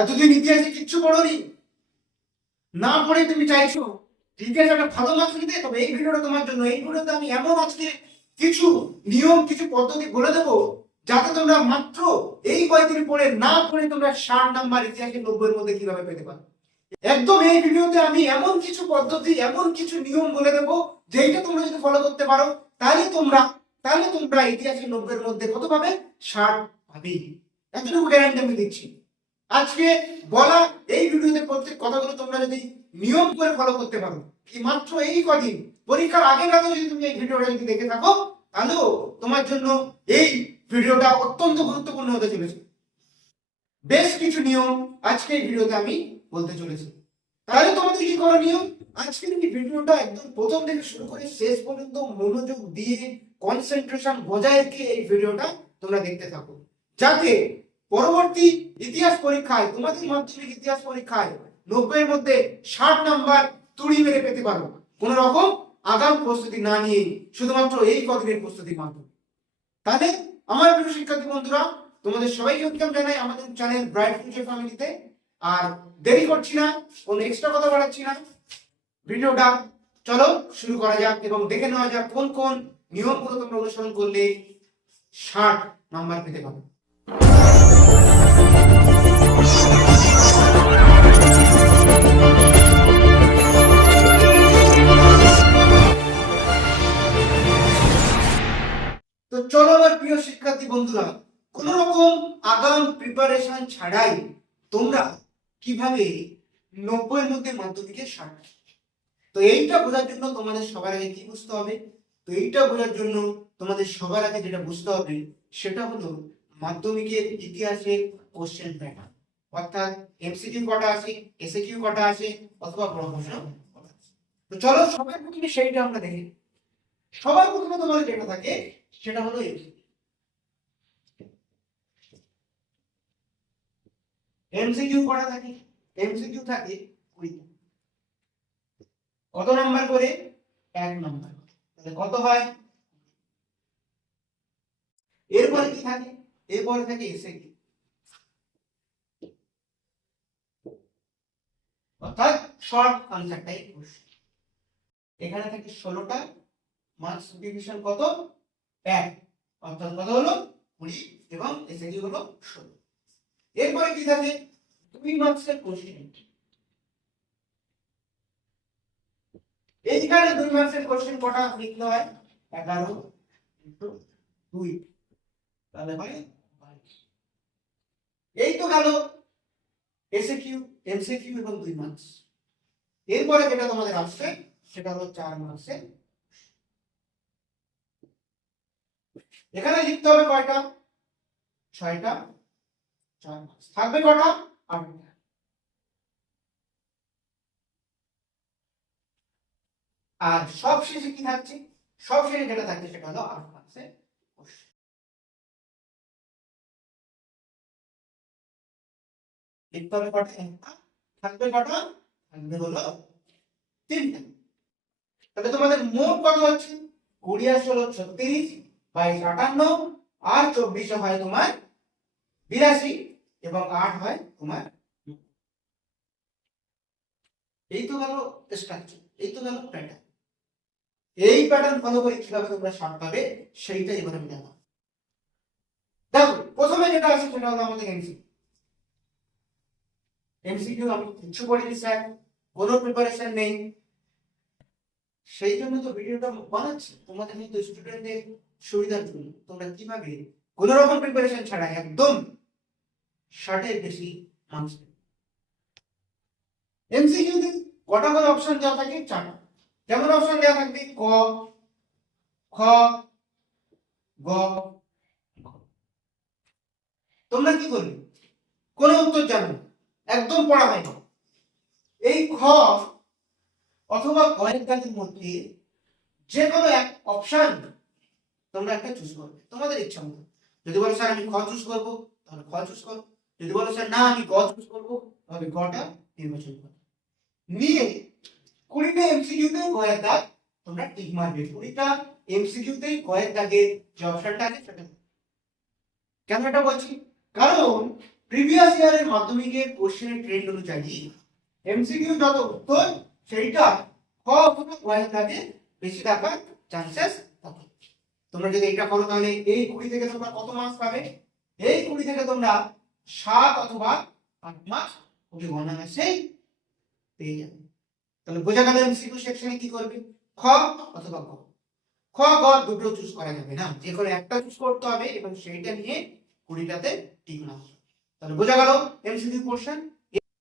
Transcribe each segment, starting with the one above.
এতদিন ইতিহাসে কিচ্ছু পড়োনি, না পড়ে তুমি চাইছো ইতিহাসে একটা ভালো মার্কস নিতে, তবে এই ভিডিওটা তোমার জন্য। এই ভিডিওতে আমি এমন আজকে কিছু নিয়ম, কিছু পদ্ধতি বলে দেবো, যাতে তোমরা মাত্র এই কয়েকদিন পড়ে না পড়ে তোমরা 60 নাম্বার ইতিহাসে 90-এর মধ্যে কিভাবে পেতে পারো। একদম এই ভিডিওতে আমি এমন কিছু পদ্ধতি, এমন কিছু নিয়ম বলে দেবো, যেইটা তোমরা যদি ফলো করতে পারো তাহলে তোমরা ইতিহাসে 90-এর মধ্যে কত পাবে? 60 পাবেই। এতটুকু গ্যারান্টি আমি দিচ্ছি। আজকে বলা এই ভিডিওতে প্রত্যেক কথাগুলো তোমরা যদি নিয়ম করে ফলো করতে পারো, কি মাত্র এই কদিন পরীক্ষার আগে রাতে যদি তুমি এই ভিডিওটা যদি দেখে থাকো, তাহলেও তোমার জন্য এই ভিডিওটা অত্যন্ত গুরুত্বপূর্ণ হতে চলেছে। বেশ কিছু নিয়ম আজকে এই ভিডিওতে আমি বলতে চলেছি। তাহলে তোমাদের কি করণীয়? আজকের এই ভিডিওটা একদম প্রথম থেকে শুরু করে শেষ পর্যন্ত মনোযোগ দিয়ে কনসেন্ট্রেশন বজায় রেখে এই ভিডিওটা তোমরা দেখতে থাকো, যাতে পরবর্তী ইতিহাস পরীক্ষায়, তোমাদের মাধ্যমিক ইতিহাস পরীক্ষায় 90-এর মধ্যে 60 নাম্বার তুড়ি মেরে পেতে পারো, কোন রকম আগাম প্রস্তুতি না নিয়ে, শুধুমাত্র এই কদিনের প্রস্তুতির মাধ্যমে। তাহলে আমার প্রিয় শিক্ষার্থী বন্ধুরা, তোমাদের সবাইকে ওয়েলকাম জানাই আমাদের চ্যানেল ব্রাইট ফিউচার ফ্যামিলিতে। আর দেরি করছি না, কোনো এক্সট্রা কথা বাড়াচ্ছি না, ভিডিওটা চলো শুরু করা যাক এবং দেখে নেওয়া যাক কোন কোন নিয়মগুলো তোমরা অনুসরণ করলে 60 নাম্বার পেতে পারো। তো চলো আমার প্রিয় শিক্ষার্থী বন্ধুরা, কোন রকম আগাম প্রিপারেশন ছাড়াই তোমরা কিভাবে 90-এর মধ্যে মাধ্যমিকে 60। তো এইটা বোঝার জন্য তোমাদের সবার আগে কি বুঝতে হবে? তো এইটা বোঝার জন্য তোমাদের সবার আগে যেটা বুঝতে হবে সেটা হলো মাধ্যমিকের ইতিহাসের কোশ্চেন প্যাটার্ন, অর্থাৎ এমসিকিউ কটা আছে, এসএকিউ কটা আছে, অথবা বড় প্রশ্ন কটা আছে। তো চলো সবার প্রথমে সেইটা আমরা দেখি। সবার প্রথমে তোমাদের যেটা থাকে সেটা হলো এমসিকিউ কটা থাকে। এমসিকিউ থাকে 20। কত নাম্বার করে? 1 নাম্বার। তাহলে কত হয়? এরপরে কি থাকে? এরপরে থাকে এসএকিউ, অর্থাৎ শর্ট আনসার টাইপ কোশ্চেন। এখানে থাকে 16টা, মার্কস ডিভিশন কত? 1, অর্থাৎ কত হলো? 20, এবং এসএকিউ হলো 16। এরপরে কি থাকে? 2 মার্কসের কোশ্চেন। এইখানে 2 মার্কসের কোশ্চেন কটা লিখতে হয়? 11 * 2, তাহলে হয় 22। এই তো গেল এসএকিউ, এমসিকিউ এবং 2 মার্কস। এরপরে যেটা তোমাদের আসছে সেটা হলো 4 মার্কসের। এখানে লিখতে হবে কয়টা? 6টা। 4 মার্কস থাকবে কটা? 8টা। আর সব শেষে কি থাকছে? সব শেষে যেটা থাকছে সেটা হলো 8 মার্কসের কোশ্চেন। লিখতে হবে কটা? একটা। থাকবে কটা? থাকবে হলো 3টা। তাহলে তোমাদের মোট কত হচ্ছে? 20 আর 16 36, 22 58, আর 24 হয় তোমার 82, এবং 8 হয় তোমার। এই তো গেল স্ট্রাকচার, এই তো গেল প্যাটার্ন। এই প্যাটার্ন ফলো করে কিভাবে তোমরা 60 পাবে সেইটাই এবার আমি দেখাবো। দেখো প্রথমে যেটা আছে সেটা হলো আমাদের এমসিকিউ। এমসিকিউ আমি কিছু পড়িনি স্যার, কোনো প্রিপারেশন নেই, সেই জন্য তো ভিডিওটা বানাচ্ছি তোমাদের মতো স্টুডেন্টদের সুবিধার জন্য। তোমরা কিভাবে কোনো রকম প্রিপারেশন ছাড়া একদম 60-এর বেশি মার্কস পেবে। এমসিকিউ তে কটা করে অপশন দেওয়া থাকে? 4টা। যেমন অপশন দেওয়া থাকবে ক, খ, গ, ঘ। তোমরা কি করবে? কোনো উত্তর জানো না, একদম পড়া হয় না, এই খ অথবা কয়েক দাগের মধ্যে যে কোনো এক অপশন তোমরা একটা চুজ করবে তোমাদের ইচ্ছা মতো। যদি বলো স্যার আমি খ চুজ করবো, তাহলে খ চুজ করো। যদি বলো স্যার না আমি গ চুজ করবো, তাহলে গটা নির্বাচন করো। নিয়ে 20টা এমসিকিউতে কয়েক দাগ তোমরা টিক মারবে। 20টা এমসিকিউতে কয়েক দাগের যে অপশনটা আছে সেটা। কেন এটা বলছি? কারণ প্রিভিয়াস ইয়ারের মাধ্যমিকের কোশ্চেনের ট্রেন্ড অনুযায়ী এমসিকিউ যত উত্তর সেইটা ক অথবা ওয়াই থাকে বেশি থাকার চান্সেস থাকে। তোমরা যদি এটা করো তাহলে এই 20 থেকে তোমরা কত মার্কস পাবে? এই 20 থেকে তোমরা 7 অথবা 8 মার্কস খুবই অনায়াসেই পেয়ে যাবে। তাহলে বোঝা গেল এমসিকিউ সেকশনে কি করবে, খ অথবা গ। খ গ দুটো চুজ করা যাবে না, যে কোনো একটা চুজ করতে হবে এবং সেইটা নিয়ে 20টাতে টিক মার্ক। তাহলে বোঝা গেল এমসিকিউ পোরশন।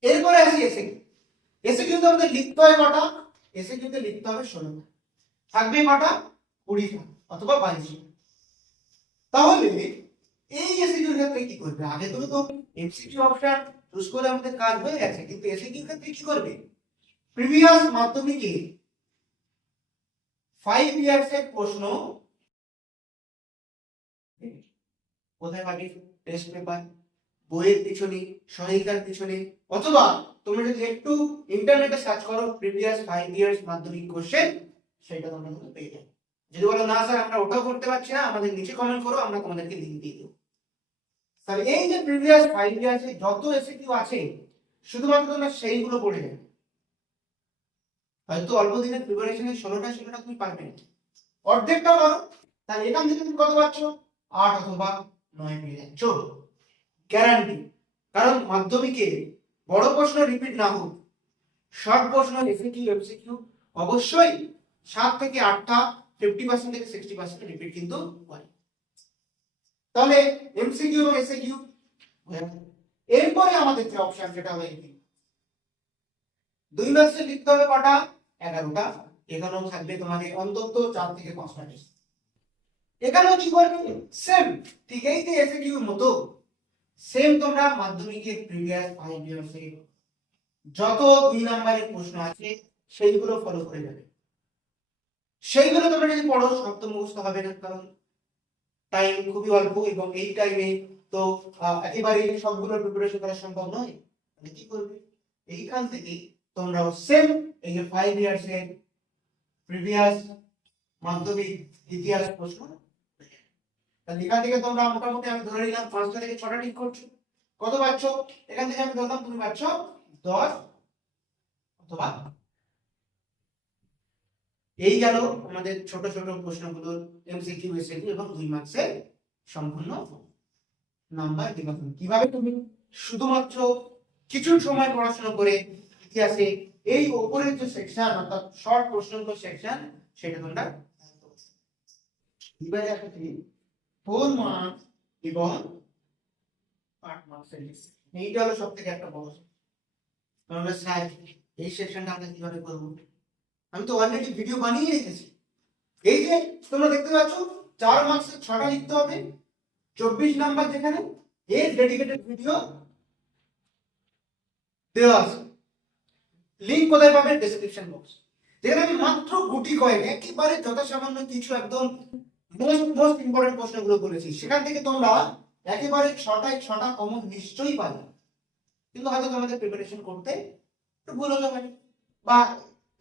এরপরে আসি এসএকিউ। এসএকিউ তে আমাদের লিখতে হয় কটা? এসএকিউ তে লিখতে হবে 16টা, থাকবে কটা? 20টা অথবা 22টা। তাহলে এই এসএকিউ এর ক্ষেত্রে কি করবে? আগে তো এমসিকিউ অপশন চুজ করে আমাদের কাজ হয়ে গেছে, কিন্তু এসএকিউ এর ক্ষেত্রে কি করবে? প্রিভিয়াস মাধ্যমিকে 5 ইয়ার্স এর প্রশ্ন কোথায় পাবে? টেস্ট পেপার, বইয়ের পিছনে, সহায়িকার পিছনে, অথবা তোমরা যদি একটু ইন্টারনেটে সার্চ করো প্রিভিয়াস 5 ইয়ার্স মাধ্যমিক কোশ্চেন, সেটা তোমরা কিন্তু পেয়ে যাবে। যদি বলো না স্যার আমরা ওটাও করতে পারছি না, আমাদের নিচে কমেন্ট করো, আমরা তোমাদেরকে লিংক দিয়ে দেব। তাহলে এই যে প্রিভিয়াস 5 ইয়ার্স এর যত এসএকিউ আছে শুধুমাত্র তোমরা সেইগুলো পড়ে যাবে। হয়তো অল্প দিনের প্রিপারেশনে 16টা তুমি পারবে না, অর্ধেকটা পারো, তাহলে এখান থেকে তুমি কত পাচ্ছ? 8 অথবা 9 পেয়ে যাচ্ছ গ্যারান্টি। কারণ মাধ্যমিকে বড় প্রশ্ন রিপিট না হোক, শর্ট প্রশ্ন এসএকিউ এমসিকিউ অবশ্যই 7 থেকে 8টা 50% থেকে 60% রিপিট কিন্তু হয়। তাহলে এমসিকিউ এবং এসএকিউ। এরপরে আমাদের যে অপশন সেটা হলো এমসিকিউ। 2 মার্কসে লিখতে হবে কটা? 11টা। এখানেও থাকবে তোমাদের অন্তত 4 থেকে 5টা টেস্ট। এখানেও কি করবে? সেম, ঠিক এই যে এসএকিউ এর মতো সেম তোমরা মাধ্যমিকের প্রিভিয়াস 5 ইয়ার্সে যত 2 নম্বরের প্রশ্ন আছে সেইগুলো ফলো করে যাবে। সেইগুলো তোমরা যদি পড়ো সব তো মুখস্থ হবে না, কারণ টাইম খুবই অল্প এবং এই টাইমে তো একেবারে সবগুলো প্রিপারেশন করা সম্ভব নয়। তাহলে কি করবে? এইখান থেকে তোমরা সেম এই যে 5 ইয়ার্স এর প্রিভিয়াস মাধ্যমিক ইতিহাস প্রশ্ন, তাহলে এখান থেকে তোমরা মোটামুটি আমি ধরে নিলাম 5টা থেকে 6টা ঠিক করছো। কত পাচ্ছ? এখান থেকে আমি ধরলাম তুমি পাচ্ছ 10 অথবা এই গেল আমাদের ছোট ছোট প্রশ্নগুলোর এমসিকিউ এসএকিউ এবং 2 মার্কসের সম্পূর্ণ নাম্বার বিভাজন। কিভাবে তুমি শুধুমাত্র কিছু সময় পড়াশোনা করে ইতিহাসে এই উপরের যে সেকশন অর্থাৎ শর্ট প্রশ্নগুলো সেকশন সেটা তোমরা এবারে আসছি 4 মার্কস এবং 8 মার্কসের লিস্ট। এইটা হলো সবথেকে একটা বড়। আমরা স্যার এই সেকশনটা আমরা কিভাবে করব? আমি তো অলরেডি ভিডিও বানিয়ে রেখেছি। এই যে তোমরা দেখতে পাচ্ছ 4 মার্কসের 6টা লিখতে হবে, 24 নাম্বার যেখানে এর ডেডিকেটেড ভিডিও দেওয়া আছে। লিংক কোথায় পাবে? Description box. যেখানে আমি মাত্র গুটি কয়েক একেবারে যথাসামান্য কিছু একদম মোস্ট ইম্পর্টেন্ট প্রশ্নগুলো বলেছি, সেখান থেকে তোমরা একেবারে 6টা কমন নিশ্চয়ই পাবে। কিন্তু হয়তো তোমাদের প্রিপারেশন করতে একটু ভুল হতে পারে, বা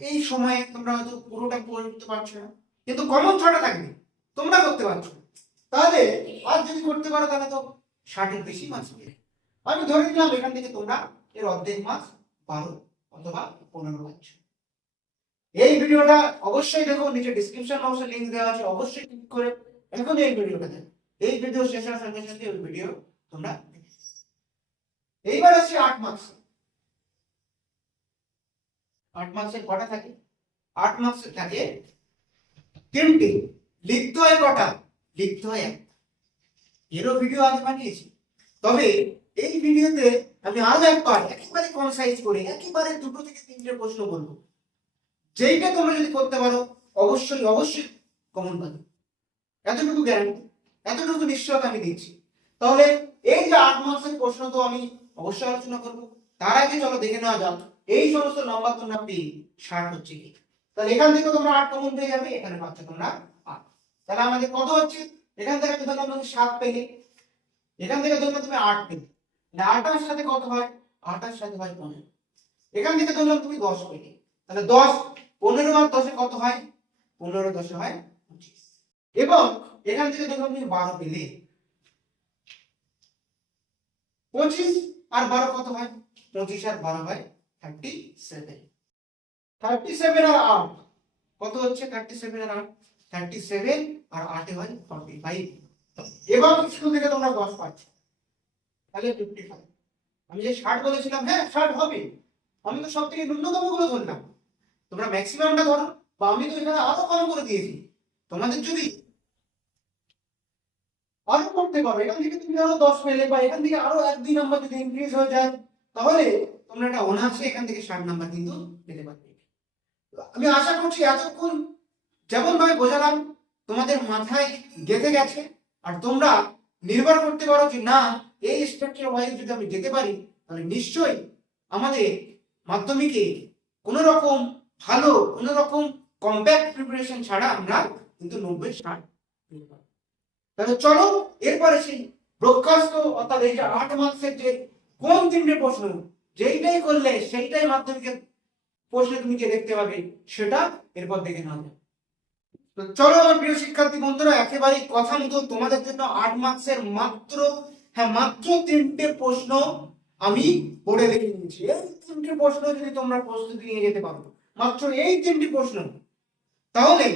এই সময়ে তোমরা হয়তো পুরোটা পড়তে পারছো না, কিন্তু কমন 6টা থাকবে, তোমরা করতে পারছো। তাহলে আর যদি করতে পারো তাহলে তো 60-এর বেশি মার্কস পেয়ে। আমি ধরে নিলাম এখান থেকে তোমরা এর অর্ধেক মার্কস 12 অথবা 15 পাচ্ছ। এই ভিডিওটা অবশ্যই দেখো, নিচে ডেসক্রিপশন বক্সে লিংক দেওয়া আছে, অবশ্যই ক্লিক করে এখন এই ভিডিওটা দেখো। এই ভিডিও শেষ হওয়ার সঙ্গে সঙ্গে ওই ভিডিও তোমরা। এইবার আসছে 8 মার্কস। 8 মার্কসের কটা থাকে? 8 মার্কসের থাকে 3টে। লিখতে হয় কটা? লিখতে হয় 1। এরও ভিডিও আগে বানিয়েছি, তবে এই ভিডিওতে আমি আরো একবার একেবারে কনসাইজ করে একেবারে 2 থেকে 3টে প্রশ্ন বলবো, যেইটা তোমরা যদি করতে পারো অবশ্যই অবশ্যই কমন পাবে। এতটুকু গ্যারান্টি, এতটুকু নিশ্চয়তা আমি দিচ্ছি। তাহলে এই যে 8 মার্কসের প্রশ্ন তো আমি অবশ্যই আলোচনা করব। তার আগে চলো দেখে নেওয়া যাক এই সমস্ত নাম্বার তোমরা পেয়ে 60 হচ্ছে কি। তাহলে এখান থেকে তোমরা 8 কমন পেয়ে যাবে, এখানে পাচ্ছ তোমরা 8। তাহলে আমাদের কত হচ্ছে? এখান থেকে ধরলাম তুমি 7 পেলে, এখান থেকে ধরলাম তুমি 8 পেলে, তাহলে 8 এর সাথে কত হয়? 8 এর সাথে হয় 15। এখান থেকে ধরলাম তুমি 10 পেলে, তাহলে 10 15 আর 10 এ কত হয়? 15 10 এ হয় 25। এবং এখান থেকে ধরলাম তুমি 12 পেলে, 25 আর 12 কত হয়? 25 আর 12 হয় 37। 37 আর 8 কত হচ্ছে? 37 আর 8, 37 আর 8 হয় 45। এবার স্কুল থেকে তোমরা 10 পাচ্ছ, তাহলে 55। আমি যে 60 বলেছিলাম, হ্যাঁ 60 হবে, আমি তো সব থেকে ন্যূনতম গুলো ধরলাম, তোমরা ম্যাক্সিমামটা ধরো, বা আমি তো এখানে আরো কম করে দিয়েছি। তোমাদের যদি আরো করতে পারো, এখান থেকে তুমি আরো 10 পেলে, বা এখান থেকে আরো 1-2 নাম্বার যদি ইনক্রিজ হয়ে যায়, তাহলে তোমরা এটা অনার্সে এখান থেকে 60 নাম্বার কিন্তু পেতে পারবে। আমি আশা করছি এতক্ষণ যেমন ভাবে বোঝালাম তোমাদের মাথায় গেঁথে গেছে, আর তোমরা নির্ভর করতে পারো যে না, এই স্ট্রাকচার ওয়াইজ যদি আমি যেতে পারি, তাহলে নিশ্চয়ই আমাদের মাধ্যমিকে কোনো রকম ভালো, কোনো রকম কম্প্যাক্ট প্রিপারেশন ছাড়া আমরা কিন্তু 90-60 পেতে পারবো। তাহলে চলো এরপরে সেই ব্রডকাস্ট, অর্থাৎ এই যে 8 মার্কসের যে কোন 3টে প্রশ্ন, যেইটাই করলে সেইটাই মাধ্যমিকের প্রশ্নে তুমি যে দেখতে পাবে, সেটা এরপর দেখে নেওয়া যাবে। তো চলো আমার প্রিয় শিক্ষার্থী বন্ধুরা, একেবারে কথা মতো তোমাদের জন্য 8 মার্কসের মাত্র 3টে প্রশ্ন আমি বোর্ডে লিখে নিয়েছি। এই 3টে প্রশ্ন যদি তোমরা প্রস্তুতি নিয়ে যেতে পারো, মাত্র এই 3টে প্রশ্ন, তাহলে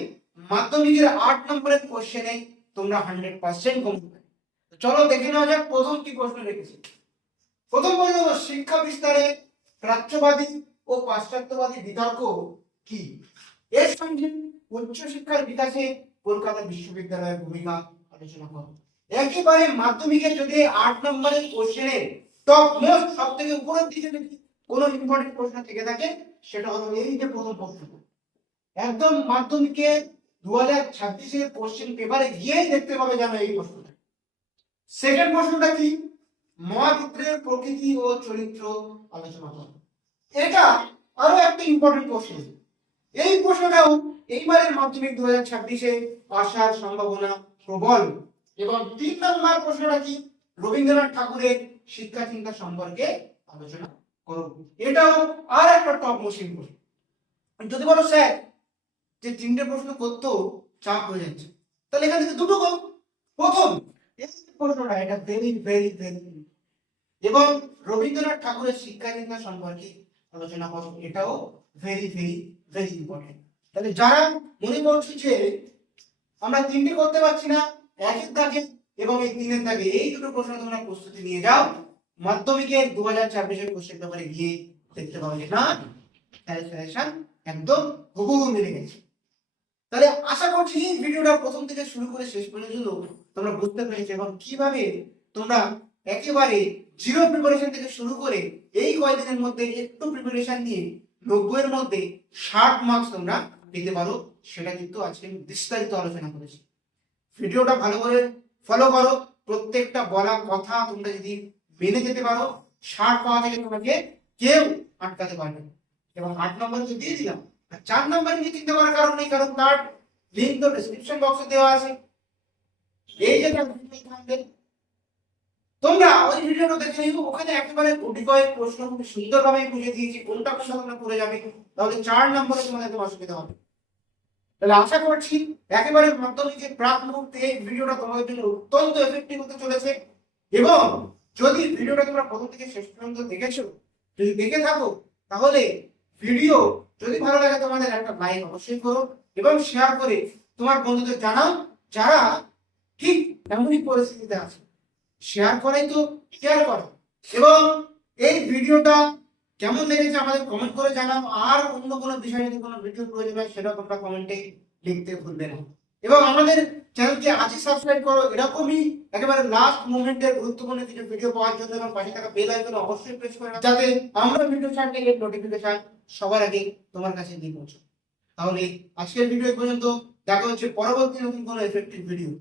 মাধ্যমিকের 8 নম্বরের কোশ্চেনে তোমরা 100% কমবে। চলো দেখে নেওয়া যাক প্রথম কি প্রশ্ন রেখেছি। প্রথম প্রশ্ন হলো, শিক্ষা বিস্তারে প্রাচ্যবাদী ও পাশ্চাত্যবাদী বিতর্ক কি? এর সঙ্গে উচ্চশিক্ষার বিকাশে কলকাতা বিশ্ববিদ্যালয়ের ভূমিকা আলোচনা করো। একেবারে মাধ্যমিকের যদি 8 নম্বরের কোশ্চেনের টপ মোস্ট, সব থেকে উপরের দিকে যদি কোনো ইম্পর্টেন্ট প্রশ্ন থেকে থাকে, সেটা হলো এই যে প্রথম প্রশ্ন। একদম মাধ্যমিকে 2026-এর কোশ্চেন পেপারে গিয়েই দেখতে পাবে জানো এই প্রশ্নটা। সেকেন্ড প্রশ্নটা কি? মহাবিদ্রের প্রকৃতি ও চরিত্র আলোচনা করো। এটা আরো একটা ইম্পর্টেন্ট প্রশ্ন। এই প্রশ্নটাও এইবারের মাধ্যমিক 2026-এ আসার সম্ভাবনা প্রবল। এবং 3 নম্বর প্রশ্নটা কি? রবীন্দ্রনাথ ঠাকুরের শিক্ষা চিন্তা সম্পর্কে আলোচনা করো। এটাও আর একটা টপ মোস্ট প্রশ্ন। যদি বলো স্যার যে 3টে প্রশ্ন করতেও চাপ হয়ে যাচ্ছে, তাহলে এখান থেকে দুটো কম। প্রথম এই প্রশ্নটা, এটা ভেরি ভেরি ভেরি, এবং রবীন্দ্রনাথ ঠাকুরের শিক্ষা চিন্তা সম্পর্কে আলোচনা করো, এটাও ভেরি ভেরি ভেরি ইম্পর্টেন্ট। তাহলে যারা মনে করছি যে আমরা 3টে করতে পারছি না, 1-এর দাগে এবং এই 3-এর দাগে, এই দুটো প্রশ্ন তোমরা প্রস্তুতি নিয়ে যাও, মাধ্যমিকের 2026-এর কোশ্চেন পেপারে গিয়ে দেখতে পাবে যে না, সাজেশন একদম হুবহু মিলে গেছে। তাহলে আশা করছি এই ভিডিওটা প্রথম থেকে শুরু করে শেষ পর্যন্ত তোমরা বুঝতে পেরেছো, এবং কিভাবে তোমরা একেবারে জিরো প্রিপারেশন থেকে শুরু করে এই কয়েকদিনের মধ্যে একটু প্রিপারেশন নিয়ে 90-এর মধ্যে 60 মার্কস তোমরা পেতে পারো, সেটা কিন্তু আজকে বিস্তারিত আলোচনা করেছি। ভিডিওটা ভালো করে ফলো করো, প্রত্যেকটা বলা কথা তোমরা যদি মেনে যেতে পারো, 60 পাওয়া থেকে তোমাকে কেউ আটকাতে পারবে না। এবং 8 নম্বর তো দিয়ে দিলাম, আর 4 নম্বরে নিয়ে চিন্তা করার কারণ নেই, কারণ তার লিংক তো ডেসক্রিপশন বক্সে দেওয়া আছে। এই যে তোমরা ওই ভিডিওটা দেখে নিও, ওখানে একেবারে গুটি কয়েক প্রশ্ন খুব সুন্দরভাবে বুঝিয়ে দিয়েছি কোনটা কোনটা তোমরা করে যাবে, তাহলে 4 নম্বরে তোমাদের অসুবিধা হবে। তাহলে আশা করছি একেবারে মাধ্যমিকের প্রাক মুহূর্তে এই ভিডিওটা তোমাদের জন্য অত্যন্ত এফেক্টিভ হতে চলেছে। এবং যদি ভিডিওটা তোমরা প্রথম থেকে শেষ পর্যন্ত দেখেছো, যদি দেখে থাকো, তাহলে ভিডিও যদি ভালো লাগে তোমাদের একটা লাইক অবশ্যই করো, এবং শেয়ার করে তোমার বন্ধুদের জানাও যারা ঠিক এমনই পরিস্থিতিতে আছে। শেয়ার করাই তো শেয়ার করো। এবং এই ভিডিওটা কেমন লেগেছে আমাদের কমেন্ট করে জানাও, আর অন্য কোনো বিষয়ে যদি কোনো ভিডিও প্রয়োজন হয় সেটাও তোমরা কমেন্টে লিখতে ভুলবে না। এবং আমাদের চ্যানেলকে আজই সাবস্ক্রাইব করো, এরকমই একেবারে লাস্ট মোমেন্টের গুরুত্বপূর্ণ কিছু ভিডিও পাওয়ার জন্য, এবং পাশে থাকা বেল আইকন অবশ্যই প্রেস করে রাখো, যাতে আমরা ভিডিও ছাড়লে এর নোটিফিকেশন সবার আগে তোমার কাছে গিয়ে পৌঁছায়। তাহলে আজকের ভিডিও পর্যন্ত, দেখা হচ্ছে পরবর্তী নতুন কোনো এফেক্টিভ ভিডিও।